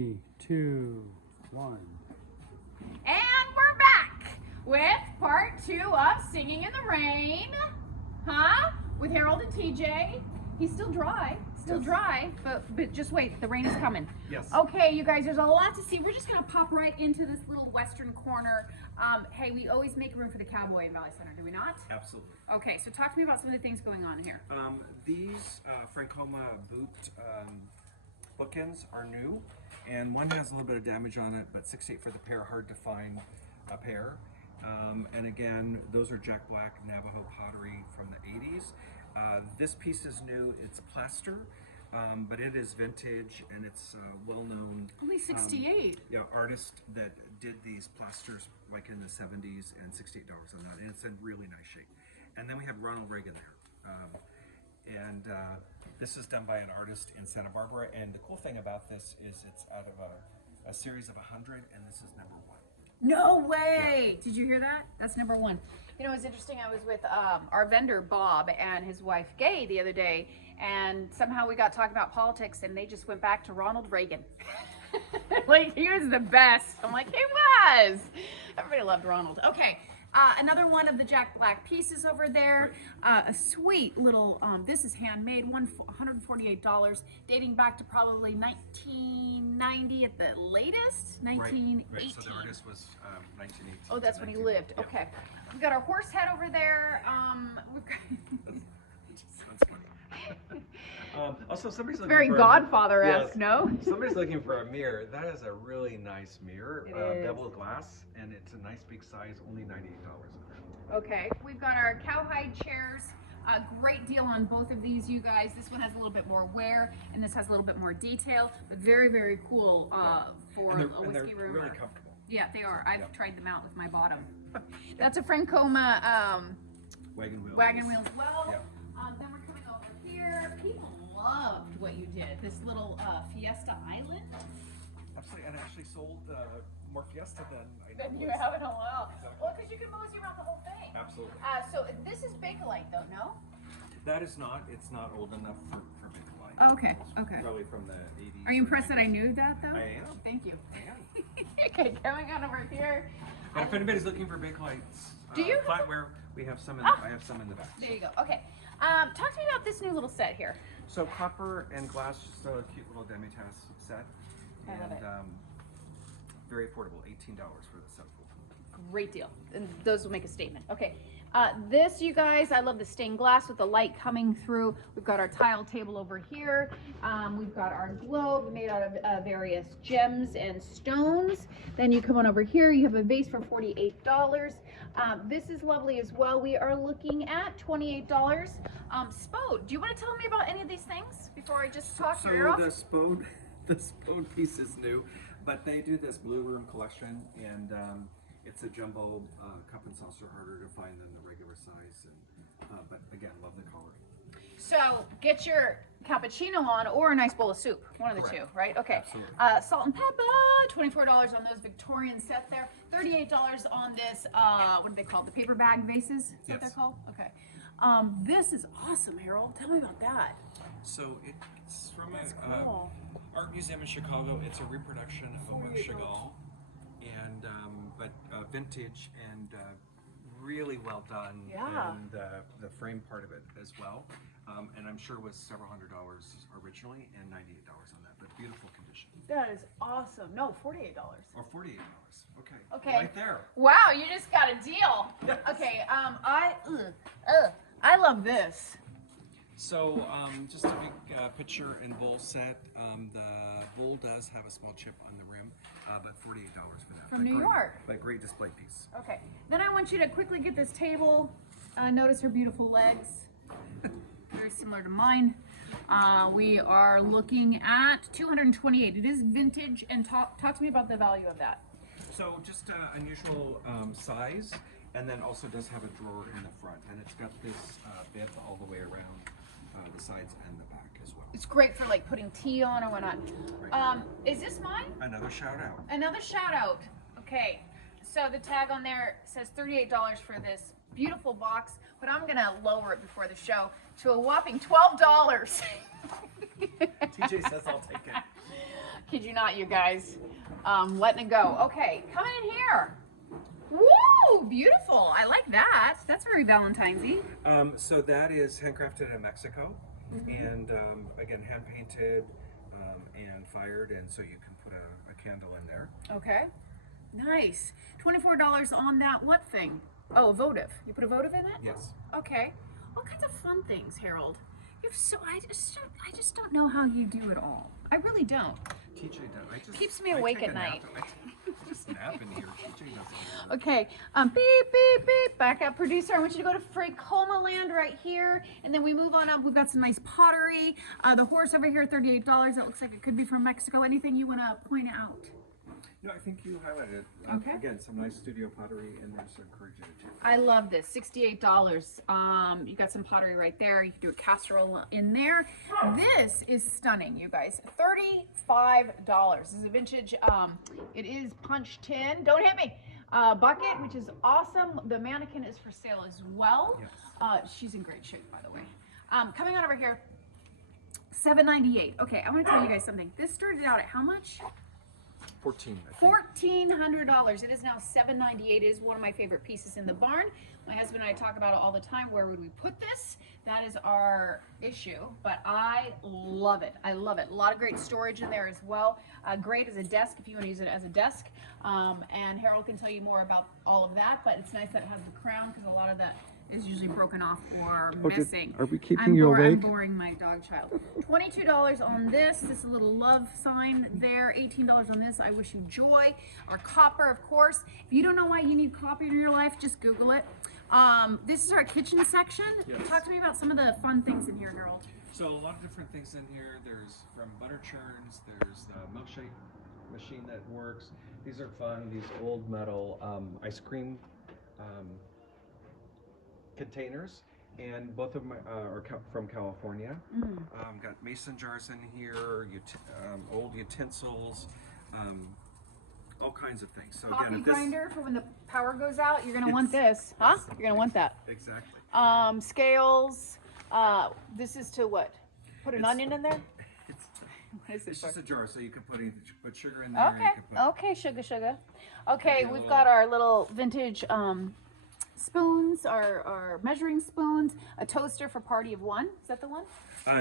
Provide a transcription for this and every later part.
3, 2, 1. And we're back with part 2 of Singing in the Rain. Huh? With Harold and TJ. He's still dry. But just wait, the rain is coming. Yes. Okay, you guys, there's a lot to see. We're just gonna pop right into this little western corner. Hey, we always make room for the cowboy in Valley Center, do we not? Absolutely. Okay, so talk to me about some of the things going on here. These Francoma boot bookends are new, and one has a little bit of damage on it, but $6.8 for the pair, hard to find a pair. And again, those are Jack Black Navajo pottery from the 80s. This piece is new, it's plaster, but it is vintage and it's well-known. Only 68. Artist that did these plasters like in the 70s, and $68 on that, and it's in really nice shape. And then we have Ronald Reagan there. This is done by an artist in Santa Barbara, and the cool thing about this is it's out of a series of 100, and this is number 1. No way! Yeah. Did you hear that? That's number 1. You know, it's interesting. I was with our vendor, Bob, and his wife, Gay, the other day, and somehow we got talking about politics, and they just went back to Ronald Reagan. Like, he was the best. I'm like, he was! Everybody loved Ronald. Okay. Another one of the Jack Black pieces over there. A sweet little, this is handmade, $148, dating back to probably 1990 at the latest, 1918. Right. So the artist was 1918. Oh, that's when he lived. Yeah. Okay. We've got our horse head over there. We've got That's funny. Also, somebody's looking very for Godfather-esque, no? Somebody's looking for a mirror. That is a really nice mirror, It is. beveled glass, and it's a nice big size, only $98 on that. Okay, we've got our cowhide chairs. A great deal on both of these, you guys. This one has a little bit more wear, and this has a little bit more detail, but very, very cool for a whiskey room. Really comfortable. Yeah, they are. I've tried them out with my bottom. That's a Francoma Wagon wheel. as well. Yep. Then we're coming over here. People loved what you did. This little Fiesta Island. Absolutely, and actually sold more Fiesta than I know. Than you have in a while. Exactly. Well, because you can mosey around the whole thing. Absolutely. So this is Bakelite though, no? That is not. It's not old enough for Bakelite. Okay, okay. Probably from the 80s. Are you impressed that I knew that though? I am. Thank you. I am. Okay, coming on over here. And if anybody's looking for Bakelites, Do you? flatware, we have some. I have some in the back. There you go. Okay. Talk to me about this new little set here. So copper and glass, just a cute little demi-tasse set. I love it. Very affordable, $18 for the set full. Great deal. And those will make a statement. Okay. This, you guys, I love the stained glass with the light coming through. We've got our tile table over here. We've got our globe made out of various gems and stones. Then you come on over here. You have a vase for $48. This is lovely as well. We are looking at $28. Spode, do you want to tell me about any of these things before I just talk your ear off? The Spode piece is new, but they do this Blue Room collection, and it's a jumbo cup and saucer, harder to find than the regular size, and but again, love the coloring. So get your cappuccino on or a nice bowl of soup, one of the Correct. two, right? Okay. Absolutely. Salt and pepper, $24 on those Victorian set there. $38 on this, what do they call it? The paper bag vases? Is that what they're called? Okay. This is awesome, Harold. Tell me about that. So it's from That's a cool. art museum in Chicago. It's a reproduction of Chagall, and but vintage and really well done. Yeah. And the frame part of it as well. And I'm sure it was several $100 originally, and $98 on that, but beautiful condition. That is awesome. No, $48. Or $48. Okay. Okay. Right there. Wow, you just got a deal. Yes. Okay, I love this. So just a big pitcher and bowl set. The bowl does have a small chip on the rim, but $48 for that. From New York. But great display piece. Okay, then I want you to quickly get this table. Notice her beautiful legs. Very similar to mine. We are looking at $228. It is vintage, and talk to me about the value of that. So just unusual size, and then also does have a drawer in the front, and it's got this bit all the way around the sides and the back as well. It's great for like putting tea on or whatnot. Right. Is this mine? Another shout out. Another shout out. Okay, so the tag on there says $38 for this beautiful box, but I'm gonna lower it before the show to a whopping $12. TJ says I'll take it. Kid you not, you guys. Letting it go. Okay, come in here. Woo, beautiful. I like that. That's very Valentine's-y. So that is handcrafted in Mexico, and again hand painted and fired, and so you can put a candle in there. Okay. Nice. $24 on that what thing? Oh, votive. You put a votive in it? Yes. Okay. All kinds of fun things, Harold. You've I just don't know how you do it all. I really don't. TJ does. I just Keeps me awake take at a nap. night. I just nap in here. TJ doesn't. Okay, beep, beep, beep. Backup producer, I want you to go to Francoma Land right here. And then we move on up. We've got some nice pottery. The horse over here, $38. That looks like it could be from Mexico. Anything you want to point out? No, I think you highlighted it. Okay. Again, some nice studio pottery in there, so I encourage you to check. I love this, $68. You got some pottery right there. You can do a casserole in there. This is stunning, you guys. $35. This is a vintage, it is punch tin. Don't hit me. Bucket, which is awesome. The mannequin is for sale as well. Yes. She's in great shape, by the way. Coming on over here, $7.98. Okay, I want to tell you guys something. This started out at how much? 14. I think. $1,400. It is now $7.98. It is one of my favorite pieces in the barn. My husband and I talk about it all the time. Where would we put this? That is our issue, but I love it. I love it. A lot of great storage in there as well. Great as a desk if you want to use it as a desk. And Harold can tell you more about all of that, but it's nice that it has the crown because a lot of that is usually broken off or missing. Are we keeping you awake? I'm boring my dog child. $22 on this. This is a little love sign there. $18 on this. I wish you joy. Our copper, of course. If you don't know why you need copper in your life, just Google it. This is our kitchen section. Yes. Talk to me about some of the fun things in here, Harold. So a lot of different things in here. There's from butter churns. There's the milkshake machine that works. These are fun. These old metal ice cream containers, and both of them are from California. Got mason jars in here, old utensils, all kinds of things. So Coffee again, if this grinder for when the power goes out. You're gonna want this, huh? You're gonna want that. exactly. Scales. This is to what? Put an It's- onion in there. It's, What is it's this just for? a jar, so you can put sugar in there. Okay. You can put, Okay, sugar. Okay, Yeah, we've little- got our little vintage spoons, our measuring spoons, a toaster for party of one. Is that the one?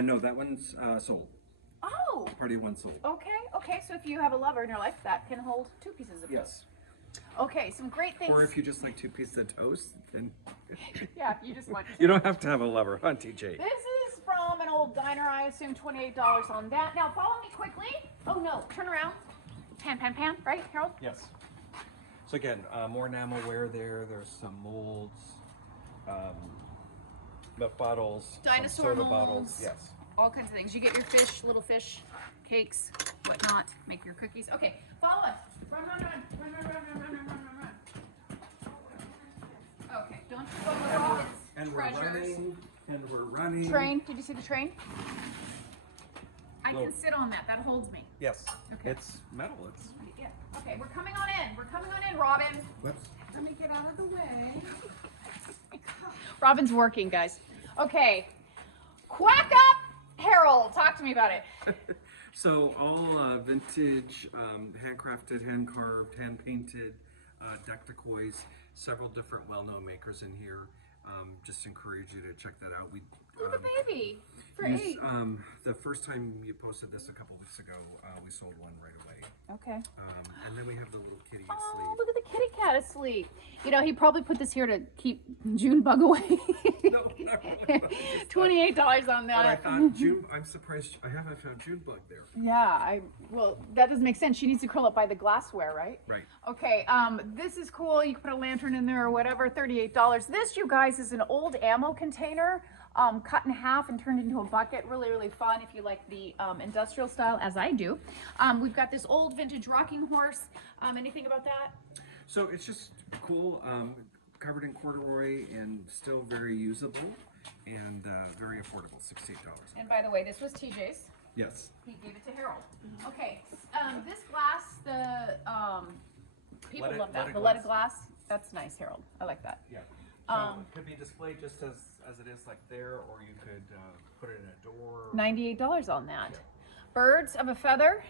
no, that one's sold. Oh, Party one sold. okay. So if you have a lover in your life, that can hold 2 pieces of Yes. toast. Okay, some great things. Or if you just like 2 pieces of toast, then yeah, if you just want. you don't have to have a lover, huh, TJ? This is from an old diner. I assume $28 on that. Now follow me quickly. Oh no, turn around. Pan, right, Harold? Yes. So again, more enamelware there. There's some molds, milk bottles, some Dinosaur soda molds. bottles. Yes. All kinds of things. You get your fish, little fish, cakes, whatnot. Make your cookies. Okay, follow us. Run. Okay, don't you go with all And its we're treasures. running. Train. Did you see the train? I Low. can sit on that. That holds me. Yes. Okay. It's metal. It's. Yeah. Okay, we're coming on in, Robin. Whoops. Let me get out of the way. Robin's working, guys. Okay. Quack up, Harold. Talk to me about it. So all vintage, handcrafted, hand carved, hand painted deck decoys. Several different well-known makers in here. Just encourage you to check that out. We Look at the baby. For used, 8. the first time you posted this a couple weeks ago, we sold one right away. Okay. And then we have the little kitty Oh, asleep. look at the kitty cat asleep. You know, he probably put this here to keep June bug away. No, not really. $28 on But I that. thought June. I'm surprised I haven't found June bug there. Yeah, well, that doesn't make sense. She needs to curl up by the glassware, right? Right. Okay, this is cool. You can put a lantern in there or whatever, $38. This, you guys, is an old ammo container, cut in half and turned into a bucket. Really, really fun if you like the industrial style, as I do. We've got this old vintage rocking horse. Anything about that? So it's just cool, covered in corduroy and still very usable and very affordable, $68. And by the way, this was TJ's. Yes. He gave it to Harold. Okay, this glass, the people love that. The leaded glass. That's nice, Harold. I like that. Yeah. So it could be displayed just as it is like there, or you could put it in a door. $98 on that. Birds of a feather.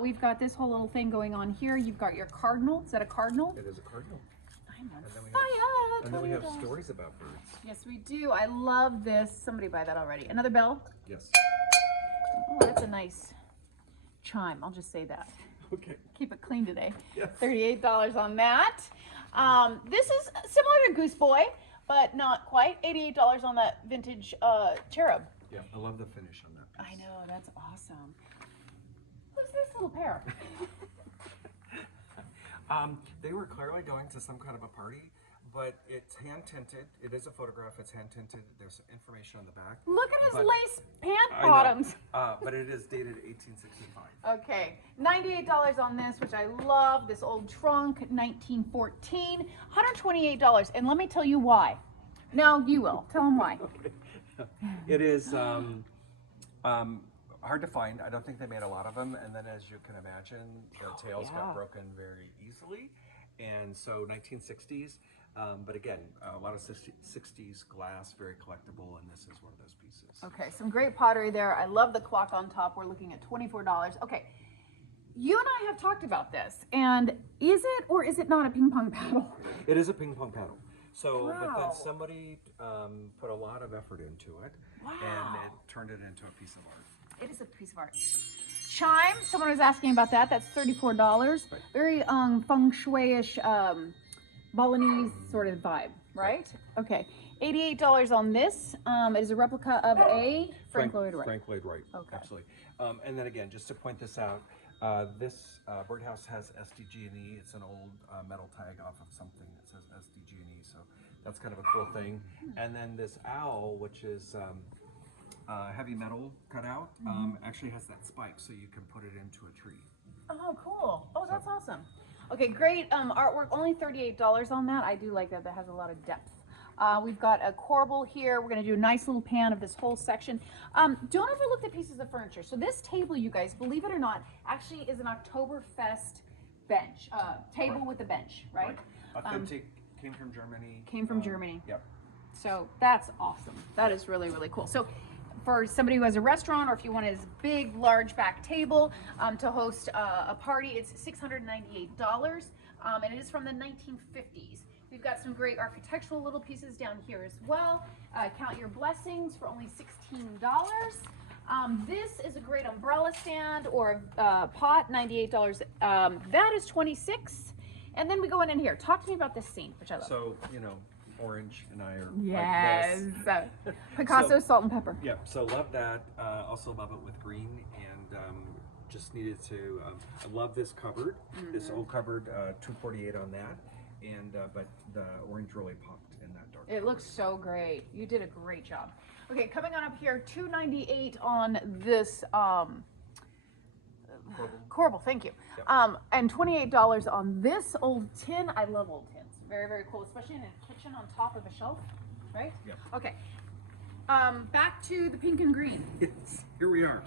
We've got this whole little thing going on here. You've got your cardinal. Is that a cardinal? It is a cardinal. I'm on And then we fire. have, and then we have $20. stories about birds. Yes, we do. I love this. Somebody buy that already. Another bell. Yes. Oh, that's a nice chime. I'll just say that. Okay. Keep it clean today. Yes. $38 on that. This is similar to Goose Boy, but not quite. $88 on that vintage cherub. Yeah, I love the finish on that piece. I know, that's awesome. Who's this little pair? They were clearly going to some kind of a party, but it's hand tinted. It is a photograph. It's hand tinted. There's information on the back. Look at his But- lace pant I know. bottoms. But it is dated 1865. Okay, $98 on this, which I love. This old trunk, 1914, $128. And let me tell you why. No, you will. Tell them why. It is hard to find. I don't think they made a lot of them. And then, as you can imagine, the tails yeah. got broken very easily. And so 1960s. But again, a lot of 60s glass, very collectible, and this is one of those pieces. Okay, some great pottery there. I love the clock on top. We're looking at $24. Okay, you and I have talked about this. And is it or is it not a ping pong paddle? It is a ping pong paddle. So, but Wow. then somebody put a lot of effort into it, and it turned it into a piece of art. It is a piece of art. Chime, someone was asking about that. That's $34. Right. Very feng shui-ish Balinese sort of vibe, right? Okay. $88 on this. It is a replica of a Frank Lloyd Wright. Frank Lloyd Wright. Okay. Absolutely. And then again, just to point this out, this birdhouse has SDG&E. It's an old metal tag off of something that says SDG&E. So that's kind of a cool thing. And then this owl, which is heavy metal cut out, actually has that spike, so you can put it into a tree. Oh, cool. Oh, that's awesome. Okay, great artwork. Only $38 on that. I do like that. That has a lot of depth. We've got a corbel here. We're going to do a nice little pan of this whole section. Don't overlook the pieces of furniture. So this table, you guys, believe it or not, actually is an Oktoberfest bench, table with a bench, right? Authentic, came from Germany. Came from Germany. Yep. So that's awesome. That is really, really cool. So for somebody who has a restaurant, or if you want a big, large back table to host a party, it's $698, and it is from the 1950s. We've got some great architectural little pieces down here as well. Count your blessings for only $16. This is a great umbrella stand or pot, $98. That is $26. And then we go in here. Talk to me about this scene, which I love. So, you know, orange and I are Yes. like this. Picasso, So- salt and pepper. Yep, so love that. Also love it with green, and just needed to. I love this cupboard, this old cupboard, $248 on that, and but the orange really popped in that dark. It looks so great. You did a great job. Okay, coming on up here, $298 on this corbel. Thank you. Yep. And $28 on this old tin. I love old tins. Very, very cool, especially in a kitchen on top of a shelf, right? Yep. Okay. Back to the pink and green. Yes, here we are.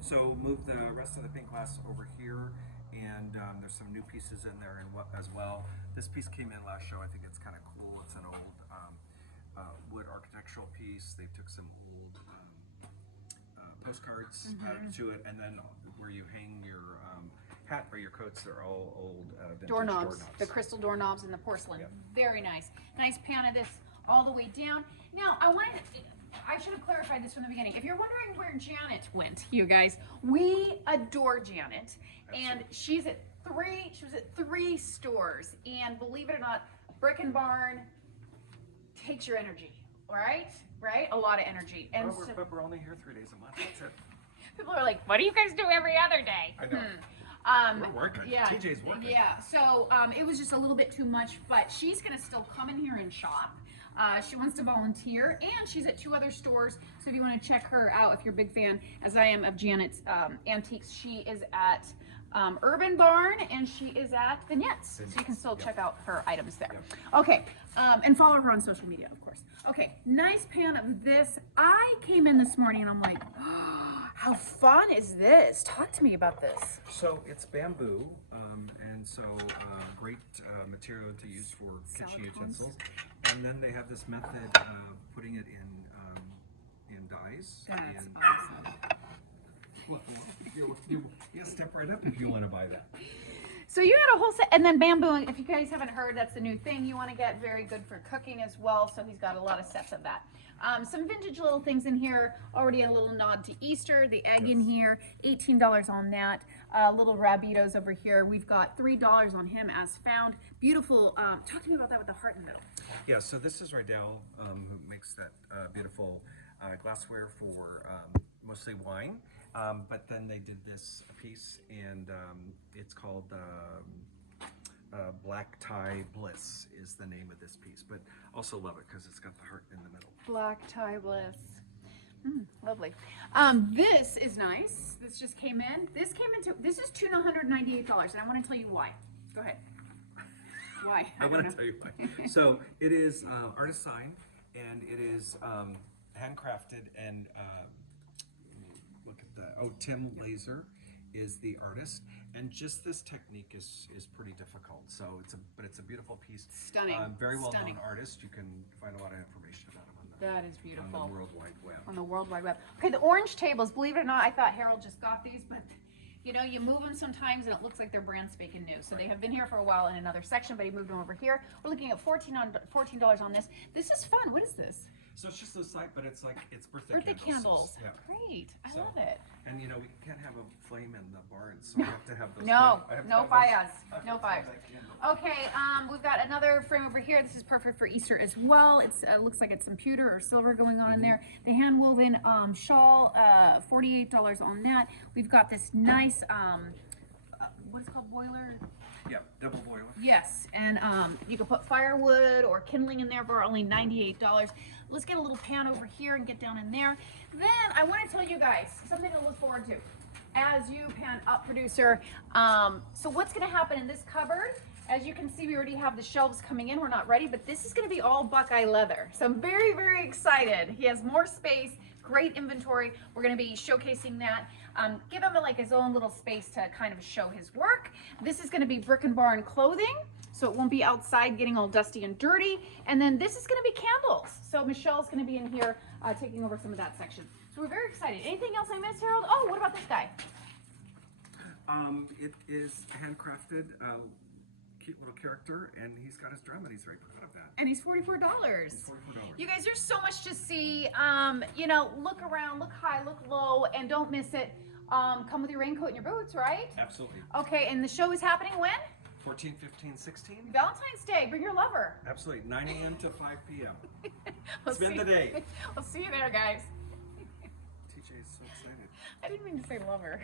So move the rest of the pink glass over here, and there's some new pieces in there as well. This piece came in last show. I think it's kind of cool. It's an old wood architectural piece. They took some old postcards to it, and then where you hang your hat or your coats, they're all old vintage Doorknobs, the crystal doorknobs and the porcelain. Yep. Very nice. Nice pan of this all the way down. Now, I should have clarified this from the beginning. If you're wondering where Janet went, you guys, we adore Janet. And she was at three stores. And believe it or not, Brick and Barn takes your energy, right? Right? A lot of energy. And Oh, so, but we're only here 3 days a month. That's it. people are like, what do you guys do every other day? I know. We're working. Yeah, TJ's working. Yeah, so it was just a little bit too much, but she's gonna still come in here and shop. She wants to volunteer, and she's at 2 other stores. So if you want to check her out, if you're a big fan, as I am, of Janet's Antiques, she is at Urban Barn, and she is at Vignettes. So you can still check out her items there. Okay, and follow her on social media, of course. Okay, nice pan of this. I came in this morning and I'm like, oh, how fun is this? Talk to me about this. So it's bamboo, and so great material to use for kitchen utensils. And then they have this method of putting it in dyes. That's and awesome. Well, you step right up if you want to buy that. So you had a whole set, and then bamboo, if you guys haven't heard, that's the new thing you want to get. Very good for cooking as well, so he's got a lot of sets of that. Some vintage little things in here, already a little nod to Easter, the egg in here, $18 on that. Little Rabitos over here, we've got $3 on him as found. Beautiful, talk to me about that with the heart in the middle. Yeah, so this is Rydell, who makes that beautiful glassware for mostly wine. But then they did this piece, and it's called Black Tie Bliss is the name of this piece. But also love it because it's got the heart in the middle. Black Tie Bliss. Lovely. This is nice. This just came in. This is $298, and I want to tell you why. Go ahead. Why? I want to tell you why. So it is artist sign, and it is handcrafted, and look at that. Oh, Tim Laser is the artist, and just this technique is pretty difficult. So it's a beautiful piece. Stunning. Very well Stunning. known artist. You can find a lot of information about him That is beautiful. on the World Wide Web. On the World Wide Web. Okay, the orange tables, believe it or not, I thought Harold just got these, but you know, you move them sometimes and it looks like they're brand spanking new. So they have been here for a while in another section, but he moved them over here. We're looking at $14 on this. This is fun. What is this? So it's just a site, but it's like it's birthday Birthday candles. Yeah. Great. I So- love it. And you know, we can't have a flame in the barn, so we have to have those. No, I have to no have fires. I have to No have fires. that candle. Okay, we've got another frame over here. This is perfect for Easter as well. It's looks like it's some pewter or silver going on in there. The hand woven shawl, $48 on that. We've got this nice what's it called, boiler? Yeah, double boiler. Yes, and you can put firewood or kindling in there for only $98. Let's get a little pan over here and get down in there. Then I want to tell you guys something to look forward to as you pan up, producer. So what's going to happen in this cupboard? As you can see, we already have the shelves coming in. We're not ready, but this is going to be all Buckeye leather. So I'm very, very excited. He has more space, great inventory. We're going to be showcasing that. Give him like his own little space to kind of show his work. This is going to be Brick and Barn clothing, so it won't be outside getting all dusty and dirty. And then this is going to be candles. So Michelle's going to be in here taking over some of that section. So we're very excited. Anything else I missed, Harold? Oh, what about this guy? It is handcrafted, cute little character, and he's got his drum, and he's very proud of that. And he's $44. $44. You guys, there's so much to see. You know, look around, look high, look low, and don't miss it. Come with your raincoat and your boots, right? Absolutely. Okay, and the show is happening when? 14, 15, 16? Valentine's Day. Bring your lover. Absolutely. 9 a.m. to 5 p.m. We'll Spend see- the day. We'll see you there, guys. TJ is so excited. I didn't mean to say lover.